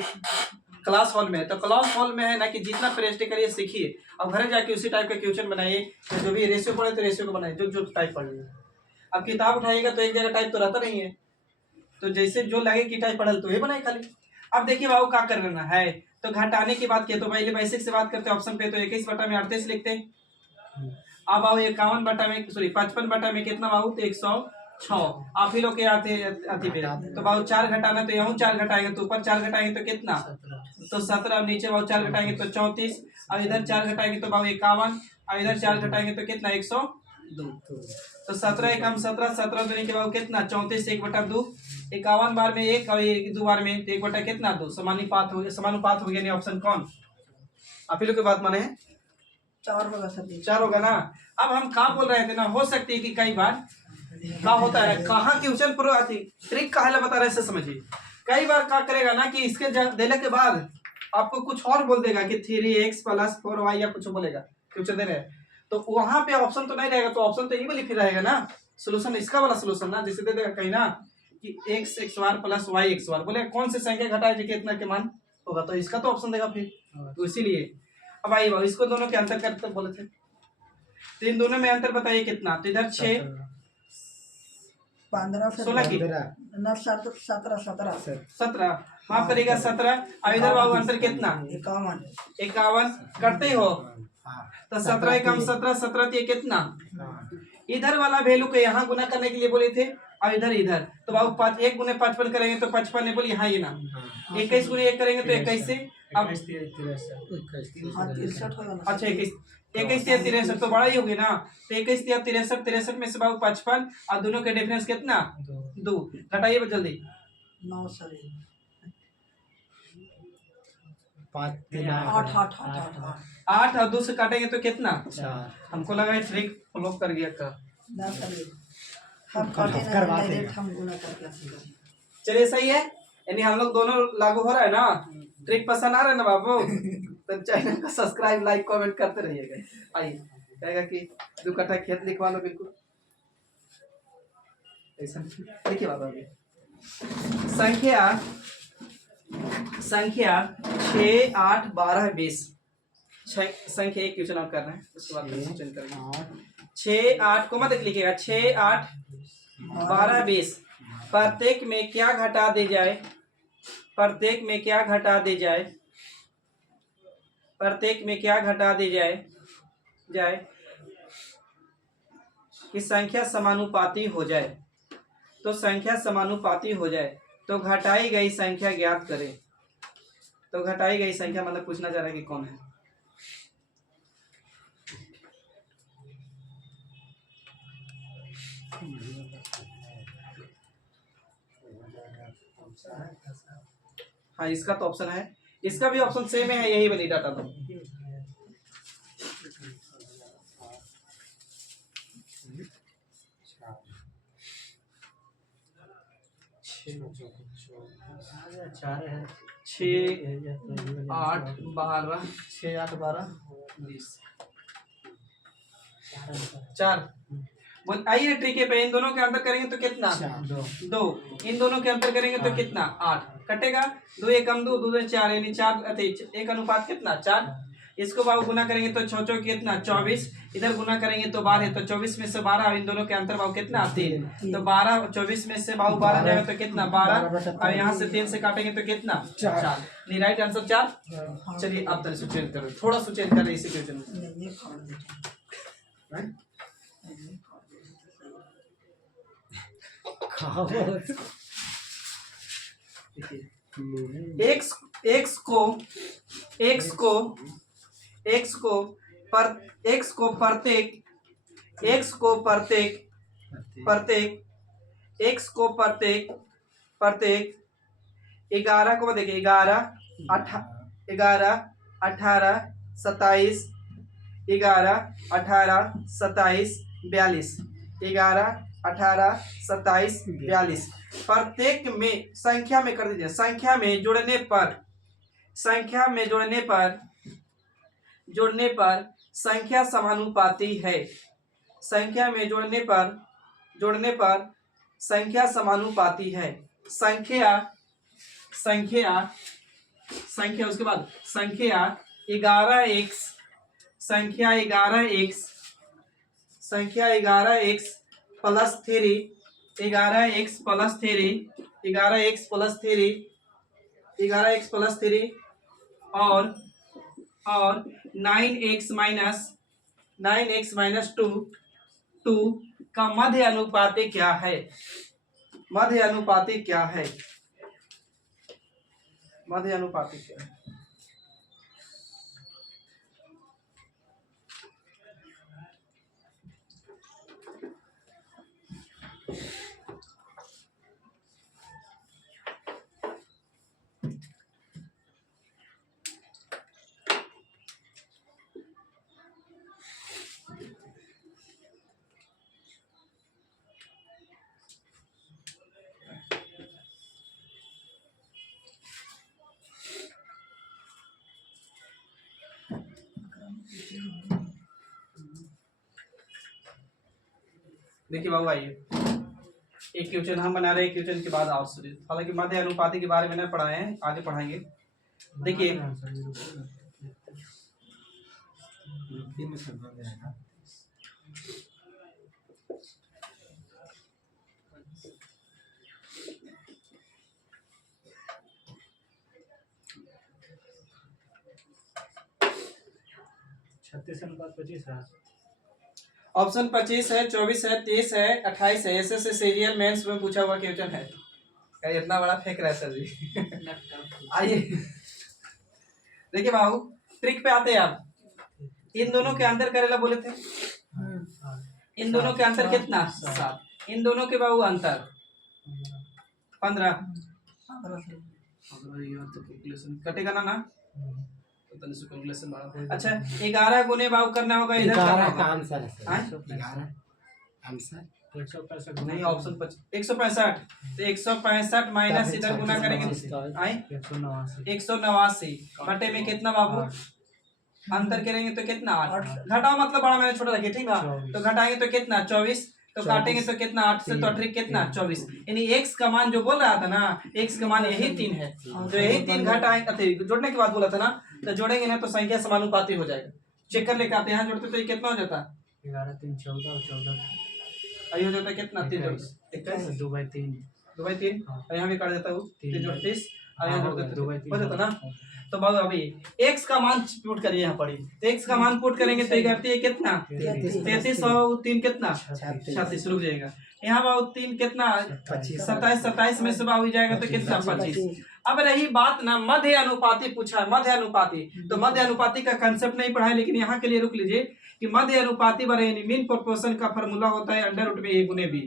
क्लास हॉल में है। तो क्लास हॉल में है ना कि जितना प्रैक्टिस करिए सीखिए, अब घर जाके उसी टाइप का क्वेश्चन बनाइए। तो जो भी रेशियो पढ़े तो रेशियो को बनाइए, जो टाइप पढ़ लीजिए। अब किताब उठाइएगा तो एक जगह टाइप तो रहता नहीं है, तो जैसे जो लगे कि टाइप पढ़ल तो ये बनाए खाली। अब देखिए बाबू क्या करना है, तो घटाने की बात किया तो पहले बेसिक से बात करते हैं। ऑप्शन पे तो 21 बटा में 38 लिखते हैं। अब बाबू 51 बटा में 55 बटा में कितना बाबू, तो 106। आप ही लोग के आते आती पे तो बाबू 4 घटाना, तो यहाँ 4 घटाएंगे तो ऊपर 4 घटाएंगे तो कितना, तो 17। और नीचे बाबू 4 घटाएंगे तो 34, और इधर 4 घटाएंगे तो बाबू 51, और इधर 4 घटाएंगे तो कितना 102। तो 17 एकम 17, 17 देने के बाद कितना 34, 1/2। 51 बार में 1 और 2 बार में 1 बटा कितना 2। समानुपात हो गया, समानुपात हो गया। नहीं ऑप्शन कौन, आप ही लोग की बात माने हैं, 4 होगा सर जी। 4 होगा ना। अब हम कहाँ बोल रहे थे ना, हो सकती है कि कई बार क्या होता है, कहाँ क्वेश्चन पर आती ट्रिक कहा बता रहे हैं समझिए। कई बार क्या करेगा ना कि इसके देने के बाद आपको कुछ और बोल देगा कि 3x + 4y या कुछ बोलेगा क्वेश्चन दे रहे हैं, तो वहां पे ऑप्शन तो नहीं रहेगा, तो ऑप्शन तो यही लिखा रहेगा ना, सोल्यूशन इसका वाला सोल्यूशन ना, जैसे दे देगा कहीं ना कि x(x)(y) + y(x)(y) बोले कौन से संख्या घटाए जो कितना के मान होगा, तो इसका तो ऑप्शन देगा फिर, तो इसीलिए। अब आइए बाबू इसको दोनों के अंतर करते बोले थे, तो इन दोनों में अंतर बताइए कितना, तो इधर 6 15 से 16 की 17 माफ करिएगा 17, और इधर बाबू अंतर कितना 51 करते हो, तो 17 एकम 17, 17 ये कितना, इधर वाला वैल्यू को यहाँ गुना करने के लिए बोले थे, और इधर तो बाबू 1 × 55 करेंगे तो 55 है, बोलिए हाँ ये ना 21 × 1 करेंगे तो 21 से, अब अच्छा 21 63 तो बड़ा ही होगी ना, तो 21 63 में से बाबू 55, और दोनों के डिफरेंस कितना 2, घटाइए जल्दी 9 सर 5 8 और 2 से काटेंगे तो कितना 4। हमको लगा है ट्रिक फॉलो कर गया का। ना सर हम काटे ना करवाते हैं। डायरेक्ट हम गुना करके। चलिए सही है, यानी हम लोग दोनों लागू हो रहा है ना, ट्रिक पसंद आ रहा है ना बाबू, तो चैनल को सब्सक्राइब लाइक कमेंट करते रहिएगा। आइए कहेगा कि 2 कट्ठा खेत लिखवा लो, बिल्कुल ऐसा देखिए बाबू अभी संख्या 6 8 12 20 संख्या एक क्वेश्चन आप कर रहे हैं, उसके बाद क्वेश्चन करेंगे। 6 8 को मत लिखिएगा, 6 8 12 20 प्रत्येक में क्या घटा दी जाए, प्रत्येक में क्या घटा दी जाए, प्रत्येक में क्या घटा दी जाए कि संख्या समानुपाती हो जाए, तो संख्या समानुपाती हो जाए तो घटाई गई संख्या ज्ञात करें। तो घटाई गई संख्या मतलब पूछना चाह रहा है कि कौन है। हाँ इसका तो ऑप्शन है, इसका भी ऑप्शन सेम है, यही वाली डाटा तो चार है 6 8 12 6 8 12 20 4 बोल आइए ट्रिक है पे, इन दोनों के अंतर करेंगे तो कितना 2, इन दोनों के अंतर करेंगे तो कितना 8 कटेगा, 2 एकम 2 2 4 यानी 4 एक अनुपात कितना 4। इसको बाबू गुना करेंगे तो 6 6 कितना 24, इधर गुना करेंगे तो 12 तो 24 में से 12, इन दोनों के अंतर बाबू कितना 3, तो 12 24 में से बाबू 12 जाएगा तो कितना 12, और यहाँ से 3 से काटेंगे तो कितना 4। नहीं राइट आंसर 4। चलिए आप तरह से चेंज करो, थोड़ा सा चेंज कर रहे इसी क्वेश्चन में। हाँ देखिए एक्स को एक्स को एक्स को एक्स को प्रत्येक एक्स को प्रत्येक प्रत्येक एक्स को प्रत्येक प्रत्येक 11 को देखिए 11 18 27 11 18 27 42 11 18 27 42 प्रत्येक में संख्या में कर दीजिए संख्या में जोड़ने पर संख्या समानुपाती है संख्या में जोड़ने पर संख्या समानुपाती है संख्या उसके बाद संख्या 11x प्लस 3 11x प्लस 3 और 9x माइनस 2 का मध्य अनुपाती क्या है मध्य अनुपाती क्या है देखिए बाबू आइए एक क्वेश्चन हम बना रहे हैं क्वेश्चन के बाद और सुनिए हालांकि मध्य अनुपाती के बारे में नहीं पढ़ाए हैं आगे पढ़ाएंगे देखिए छत्तीस अनुपात 25 है ऑप्शन 25 है 24 है 23 है 28 है ऐसे सीरियल मेंस में पूछा हुआ क्वेश्चन है क्या इतना बड़ा फेंक रहा है सर जी आइए देखिए बाबू ट्रिक पे आते हैं आप इन दोनों के अंतर करेला बोले थे इन दोनों के अंतर कितना 7 इन दोनों के बाबू अंतर 15 कटेगा ना कैलकुलेशन अच्छा 11 गुने बाबू करना होगा इधर करना होगा आंसर है 11 आंसर 165 नहीं ऑप्शन 165 तो 165 माइनस इधर गुना करेंगे 189 बटे में कितना बाबू अंतर करेंगे तो कितना 8 घटाओ मतलब बड़ा मैंने छोटा रखिए ठीक ना तो घटाएंगे तो कितना 24 तो काटेंगे तो कितना 8 से तो 8 कितना 24 यानी x का मान जो बोल रहा था ना x का मान यही 3 है तो यही 3 घटाएंगे जोड़ने के बाद बोला था ना तो जोड़ेंगे ना तो संख्या समानुपाती हो जाएगा चेक कर लेकर आते हैं जोड़ते तो ये कितना हो जाता 11 3 14 और 14 आई हो जाता कितना 3 21 2/3 और यहाँ भी काट देता हूँ 3 जोड़ 30 और यहाँ जोड़ देते हो जाता ना तो बाबू अभी x का मान पुट करिए यहाँ पड़ी तो x का मान पुट करेंगे तो ये करती है कितना 33 और 3 कितना 36 रुक जाएगा यहाँ बाबू 3 कितना 27 में से बाबू जाएगा तो कितना 25 अब रही बात ना मध्य अनुपाती पूछा मध्य अनुपाती तो मध्य अनुपाती का कंसेप्ट नहीं पढ़ा है लेकिन यहाँ के लिए रुक लीजिए कि मध्य अनुपाती बराबर यानी मीन प्रोपोर्शन का फार्मूला होता है अंडर रूट में a गुने b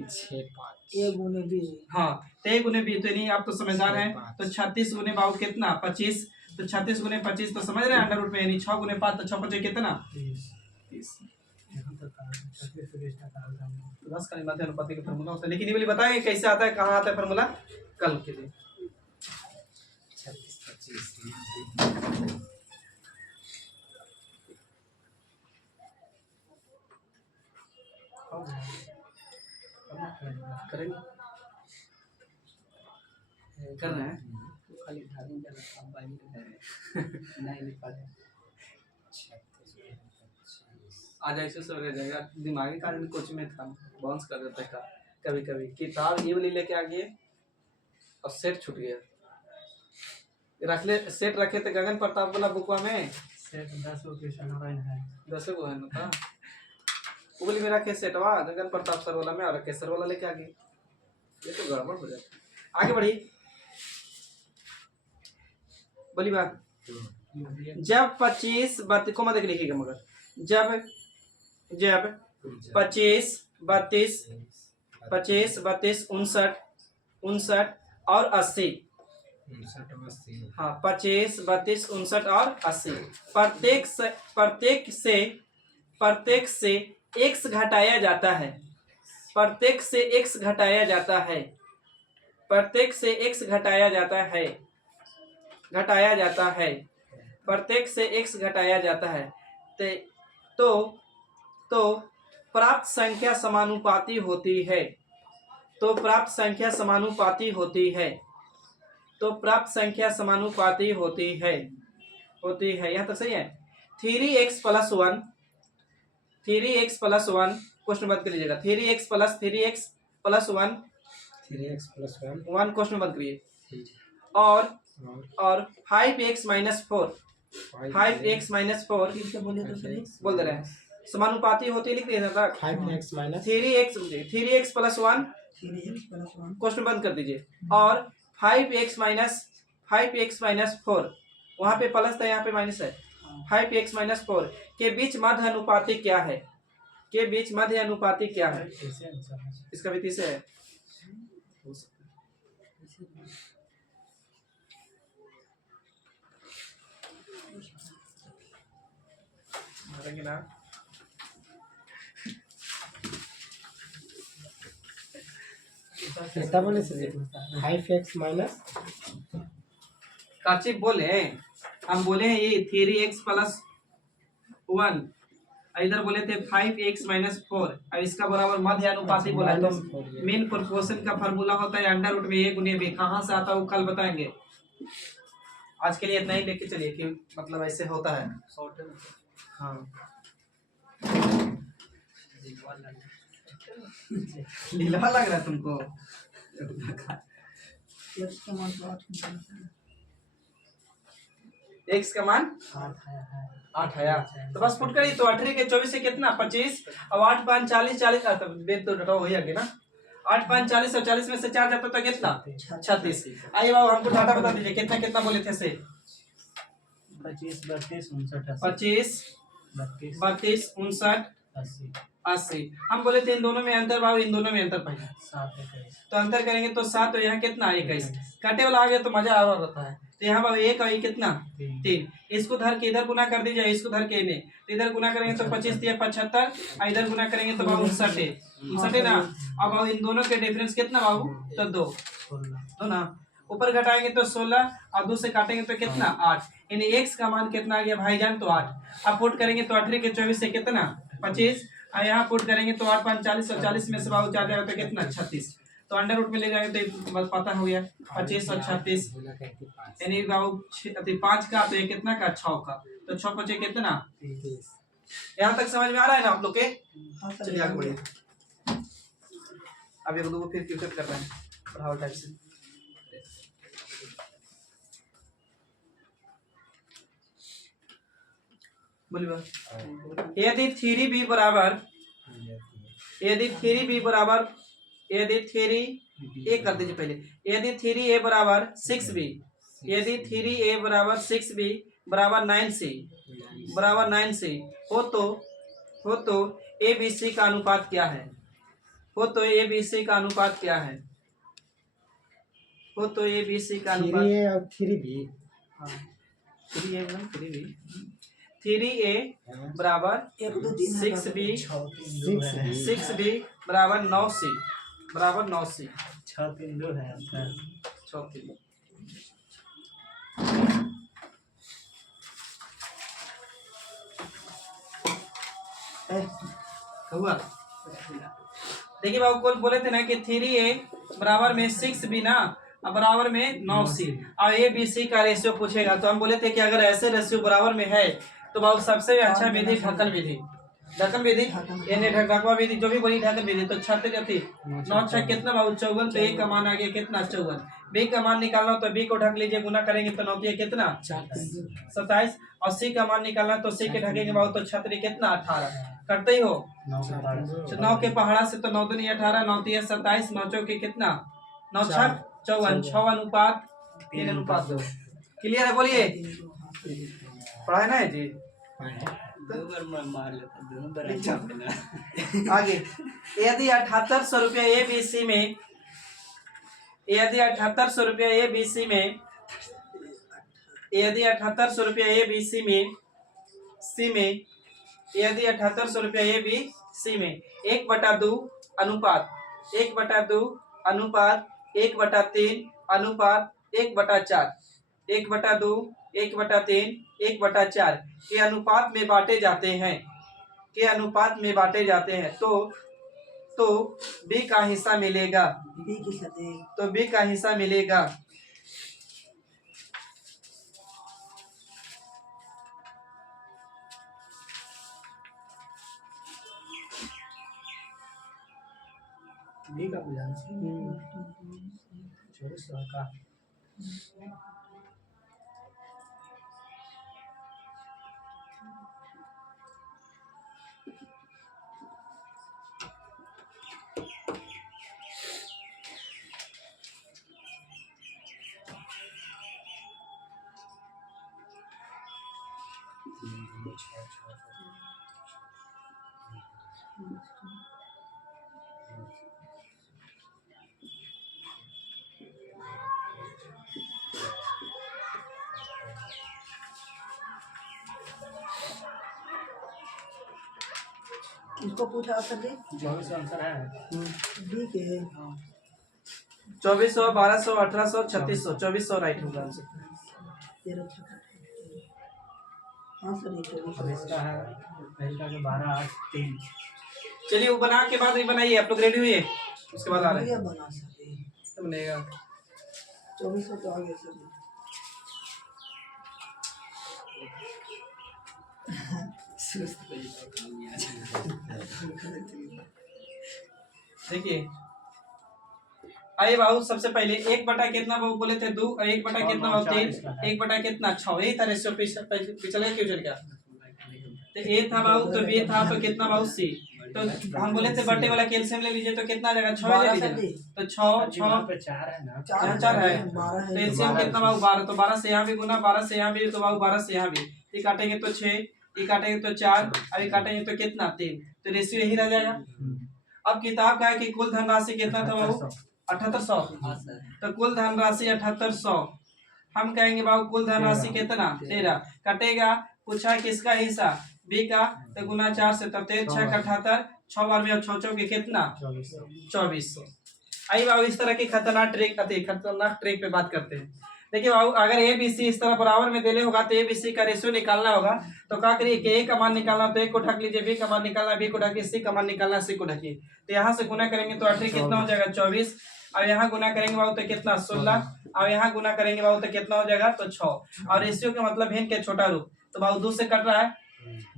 हाँ तो a गुने b तो यानी आप तो समझदार हैं तो 36 गुने बाबू कितना 25 तो 36 गुने 25 तो समझ रहे हैं अंडर रूट में यानी 6 गुने 5 तो 6 5 कितना 30 10 का मध्य अनुपाती का फार्मूला होता है लेकिन ये वाली बताएंगे कैसे आता है कहाँ आता है फार्मूला कल के लिए 26 करेंगे कर रहे हैं खाली धारी नहीं लिख पाए आज ऐसे सब रह जाएगा दिमागी कारण कुछ में था बाउंस कर देता था कभी कभी किताब ये वाली लेके आ गए और सेट छूट गया रख ले सेट रखे थे गगन प्रताप वाला बुकवा में सेट 10 गो क्वेश्चन है 10 गो है ना वो बोली मेरा के सेटवा गगन प्रताप सर वाला में और केसर वाला लेके आ गए ये तो गड़बड़ हो जाता है। आगे बढ़िए, बोली बात। जब 25 32 को मत लिखिएगा, मगर जब जब 25 32 25 32 59 59 और 80, हाँ 25 32 59 और 80, प्रत्येक से x घटाया जाता है, प्रत्येक से x घटाया जाता है, प्रत्येक से x घटाया जाता है, घटाया जाता है, प्रत्येक से x घटाया जाता है। तो प्राप्त संख्या समानुपाती होती है, तो प्राप्त संख्या समानुपाती होती है, तो प्राप्त संख्या समानुपाती होती है, होती है। यहाँ तक सही है। 3x + 1 3x + 1 क्वेश्चन मत कर लीजिएगा। 3x + 1 3x + 1 क्वेश्चन मत करिए। और 5x - 4 5x - 4 फिर से बोले तो सही। बोल दे रहे हैं, समानुपाती होती लिख दिया था। 5x - 3x + 1 3x + 1 क्वेश्चन बंद कर दीजिए। और 5x - 4 वहां पे प्लस था, यहाँ पे माइनस है। 5x - 4 के बीच मध्य अनुपाती क्या है, के बीच मध्य अनुपाती क्या है? इसका भी 30 है। ना कितना बोले से 5x - काची बोले, हम बोले हैं ये 3x + 1, इधर बोले थे 5x - 4, अब इसका बराबर मध्य अनुपाती बोला है। तो मेन प्रोपोर्शन का फार्मूला होता है √में a × b। कहाँ से आता है वो कल बताएंगे। आज के लिए इतना ही लेके चलिए कि मतलब ऐसे होता है। हाँ लीला लग रहा है तुमको। x का मान तो 8 x का मान 8 आया, तो बस पुट करिए। तो 18 के 24 से कितना 25, अब 8 5 40 40 वेद तो डाटा हो ही गया ना। 8 5 40 और 40 में से 4 जाता तो कितना 36। आइए बाबू हमको डाटा बता दीजिए, कितना कितना बोले थे से 25 32 59 25 32 59 80। हम बोले थे इन दोनों में अंतर बाबू, इन दोनों में अंतर पहले 7 21 तो अंतर करेंगे तो 7, तो यहाँ कितना 21। काटे वाला आ गया तो मजा आ रहा होता है। तो यहाँ बाबू 1 और ये कितना 3, इसको धर के इधर गुना कर दीजिए, इसको धर के इन्हें, तो इधर गुना करेंगे तो 25 × 75 और इधर गुना करेंगे तो बाबू 59 ना। अब बाबू इन दोनों के डिफरेंस कितना बाबू, तो 2 ना। ऊपर घटाएंगे तो 16 और 2 से काटेंगे तो कितना 8, यानी x का मान कितना आ गया भाईजान, तो 8। अब पुट करेंगे तो 18 के 24 से कितना 25, और यहाँ पुट करेंगे तो 8 5 40 और 40 में से बाबू 4 जाएगा तो कितना 36। तो √ में ले जाएंगे तो बस पता हो गया 25 और 36, यानी बाबू 5 का तो ये कितना का 6 का, तो 6 बचे कितना 30। यहाँ तक समझ में आ रहा है ना आप लोग के। हाँ सर। चलिए आगे बढ़िए। अब एक दो फिर क्वेश्चन कर रहे हैं पढ़ाओ टाइप से। बोलिए यदि 3b बराबर, यदि 3b बराबर, यदि 3a कर दीजिए पहले, यदि 3a बराबर 6b, यदि 3a बराबर 6b बराबर 9c बराबर 9c हो तो abc का अनुपात क्या है, हो तो abc का अनुपात क्या है, हो तो abc का अनुपात 3a और 3b। हाँ 3a 3a बराबर 6b 6b बराबर 9c बराबर 9c 6 3 2 है आंसर। 6 3। हुआ देखिए बाबू कल बोले थे ना कि 3a बराबर में 6b ना और बराबर में 9c और abc का रेशियो पूछेगा। तो हम बोले थे कि अगर ऐसे रेशियो बराबर में है तो बाबू सबसे अच्छा विधि ढक्कन विधि, ढक्कन विधि यानी ढकवा विधि, जो भी बनी ढक्कन विधि। तो 36 थी 9 6 कितना बाबू 54, तो a का मान आ गया कितना 54। b का मान निकालना तो b को ढक लीजिए, गुना करेंगे तो 9 कितना 27, और c का मान निकालना तो c के ढकेंगे बाबू तो 36 कितना 18। करते ही हो 9 के पहाड़ा से तो 9 दूनी 18, 9 3 27, 9 चौके कितना 9 छक 54, 6 अनुपात 3 अनुपात 2। क्लियर है? बोलिए। पढ़ा है ना जी? दो बार मैं मार लेता, दोनों बार छाप देना। आगे, यदि 7800 रुपया ABC में, यदि 7800 रुपया ABC में, यदि 7800 रुपया ABC में, सी में, यदि 7800 रुपया ABC में 1/2 अनुपात 1/2 अनुपात 1/3 अनुपात 1/4 1/2 1/3 1/4 के अनुपात में बांटे जाते हैं, के अनुपात में बांटे जाते हैं, तो बी का हिस्सा मिलेगा, बी की सतह तो बी का हिस्सा मिलेगा। बी का बुझान छोड़ो सौ का। किसको पूछा सर जी? 24 आंसर है। बी के 2400 1200 1800 3600 2400 राइट होगा आंसर। 13 छक्का। हाँ सर ये अब इसका है अमेरिका के 12 8 3। चलिए वो बना के बाद भी बनाइए, आप लोग रेडी हुए, उसके बाद आ रहे हैं। बना सर ये तब बनेगा 2400 तो आ गया सर जी। देखिए आइए बाबू, सबसे पहले 1/, कितना बाबू बोले थे 2, 1/, कितना बाबू 3, 1/, कितना 6, यही था रेशियो पिछले क्वेश्चन का। तो ए था बाबू, तो बी था, तो कितना बाबू सी, तो हम बोले थे बटे वाला कैल्शियम ले लीजिए, तो कितना जगह 6 ले लीजिए, तो 6 6 पे 4 है ना। 4 है, 12 तो है। एलसीएम कितना बाबू 12, तो 12 से यहाँ भी गुना, 12 से यहाँ भी, तो बाबू 12 से यहाँ भी, ये काटेंगे तो 6, ये काटेंगे तो 4, अभी काटेंगे तो कितना 3, तो रेशियो यही रह जाएगा। अब किताब का है कि कुल धनराशि कितना था बाबू 7800, तो कुल धनराशि 7800, हम कहेंगे बाबू कुल धनराशि कितना 13, कटेगा, पूछा किसका हिस्सा बी का, तो गुना 4 से, तब 13 6 78, 6 बार में, अब 6 चौके कितना 2400। आइए बाबू इस तरह की खतरनाक ट्रिक पे बात करते हैं। देखिए बाबू, अगर ए बी सी इस तरह बराबर में देने होगा तो ए बी सी का रेशियो निकालना होगा, तो क्या करिए कि ए का मान निकालना, तो ए को ढक लीजिए, बी का मान निकालना, बी को ढकिए, सी का मान निकालना, सी को ढकिए। तो यहाँ से गुना करेंगे तो 8 कितना हो जाएगा 24, अब यहाँ गुना करेंगे बाबू तो कितना 16, अब यहाँ गुना करेंगे बाबू तो कितना हो जाएगा तो 6, और रेशियो का मतलब भिन्न के छोटा रूप, तो बाबू 2 से कट रहा है,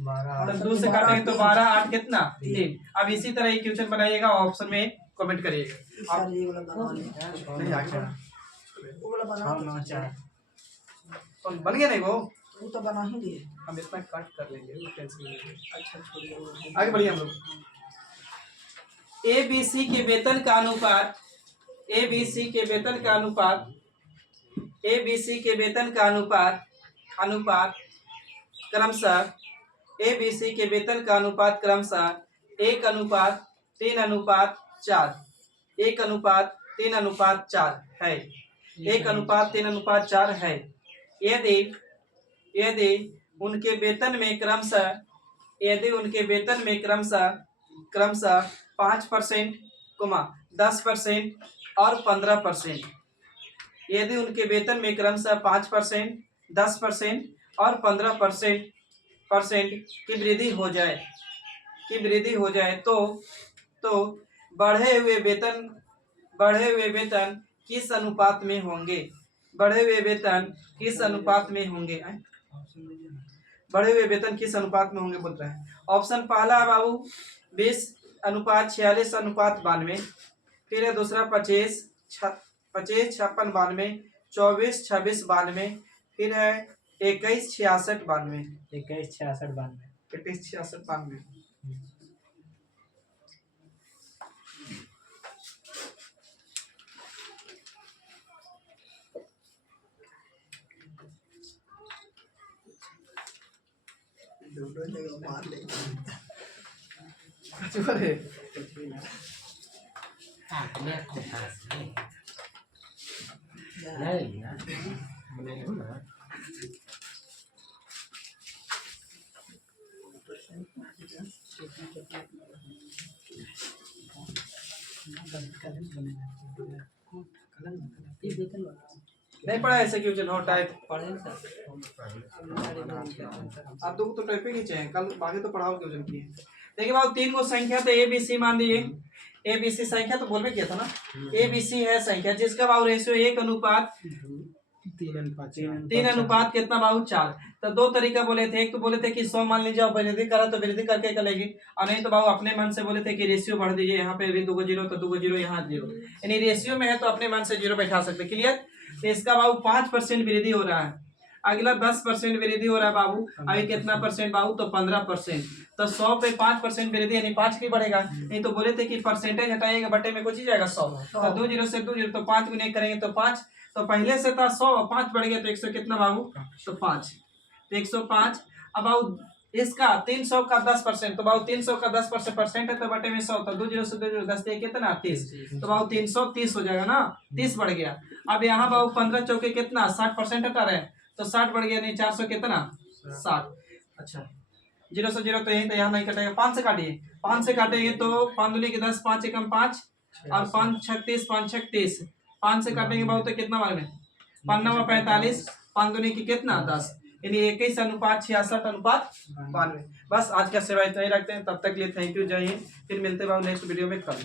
12 तो 2 से काटेंगे तो 12 8 कितना 3। अब इसी तरह ये क्वेश्चन बनाइएगा, ऑप्शन में कमेंट करिएगा। सर ये वाला बना लिया। नहीं आगे वो वाला बना हाँ 9 4 तो बन गया नहीं वो तो बना ही लिए। हम इतना कट कर लेंगे, वो टेंशन नहीं है। अच्छा छोड़िए वो। आगे बढ़िए हम लोग। ए बी सी के वेतन का अनुपात, ए बी सी के वेतन का अनुपात, ए बी सी के वेतन का अनुपात क्रमशः, ए बी सी के वेतन का अनुपात क्रमशः 1:3:4, 1:3:4 है, 1:3:4 है। यदि उनके वेतन में क्रमशः, यदि उनके वेतन में क्रमशः 5%, 10% और 15%, यदि उनके वेतन में क्रमशः 5%, 10% और 15% की वृद्धि हो जाए तो बढ़े हुए वेतन किस अनुपात में होंगे, बढ़े हुए वेतन किस अनुपात में होंगे, बढ़े हुए वेतन किस अनुपात में होंगे बोल रहे हैं। ऑप्शन पहला है बाबू 20:46:92, फिर है दूसरा 25:56:92, 24:26:92, फिर है 21:66:92, 21 66 92। 21:66:92। दोनों जगह मार ले। अरे आपने अपने हाथ से नहीं ना मैंने ना नहीं पढ़ा ऐसे क्यों चलो टाइप आप दो तो टाइप ही खींचे हैं कल आगे तो पढ़ाओ क्यों किए। देखिए बाबू तीन को संख्या तो ए बी सी मान दिए। ए बी सी संख्या तो बोलबे किया था ना। ए बी सी है संख्या जिसका बाबू रेशियो 1:3 कितना बाबू 4। तो दो तरीका बोले थे। एक तो बोले थे कि 100 मान लीजिए वृद्धि करा तो वृद्धि करके करेगी और नहीं तो बाबू अपने मन से बोले थे कि रेशियो बढ़ दीजिए। यहाँ पे भी 2 जीरो तो 2 जीरो यहाँ जीरो यानी रेशियो में है तो अपने मन से जीरो बैठा सकते। क्लियर। तो इसका बाबू 5% वृद्धि हो रहा है। अगला 10% वृद्धि हो रहा है बाबू। अभी कितना परसेंट बाबू तो 15%। तो 100 पे 5% वृद्धि यानी 5 की बढ़ेगा। नहीं तो बोले थे कि परसेंटेज हटाइएगा बटे में कुछ ही जाएगा 100। तो 2 जीरो से 2 जीरो तो 5 गुने करेंगे तो 5। तो पहले से था 100 5 बढ़ गया तो 100 कितना बाबू तो 5 तो 105। अब बाबू इसका 300 का 10% तो बाबू 300 का 10% है तो बटे में 100 तो 2 जीरो से 2 जीरो 10 कितना 30 तो बाबू 330 हो जाएगा ना। 30 बढ़ गया। अब यहाँ बाबू 15 चौके कितना 60% हटा रहे तो 60 बढ़ गया नहीं 400 कितना 60। अच्छा जीरो से जीरो तो यही तो यहाँ नहीं कटेगा। 5 से काटिए 5 से काटेंगे तो 5 दूनी के 10 5 एकम 5 और 5 36 5 36 5 से काटेंगे बाबू तो कितना बार में 5 45 5 दूनी की कितना 10 यानी 21:66:92। बस आज का सेवा इतना ही रखते हैं। तब तक लिए थैंक यू जय हिंद। फिर मिलते हैं बाबू नेक्स्ट वीडियो में कल।